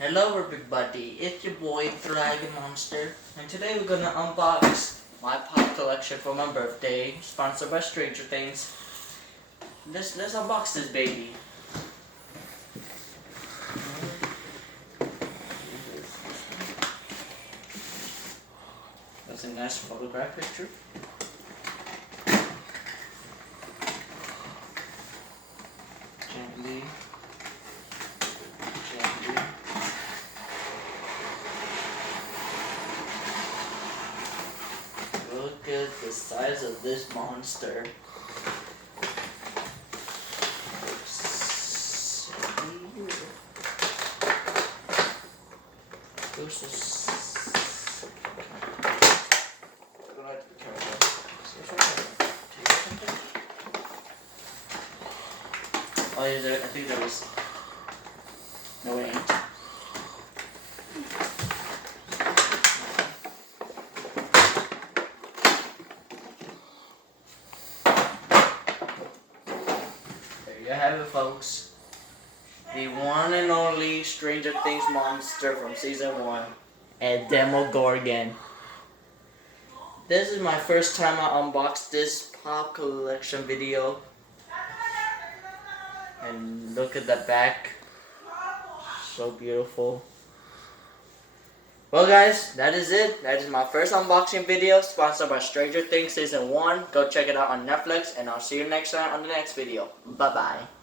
Hello everybody, it's your boy Dragon Monster, and today we're gonna unbox my pop collection for my birthday, sponsored by Stranger Things. Let's unbox this baby. That's a nice photograph picture. Gently. Look at the size of this monster. Where's this? Oh yeah, I think there was. No, it ain't. There you have it, folks. The one and only Stranger Things monster from season 1, a Demogorgon. This is my first time I unboxed this pop collection video. And look at the back. So beautiful. Well guys, that is it. That is my first unboxing video sponsored by Stranger Things Season 1. Go check it out on Netflix and I'll see you next time on the next video. Bye bye.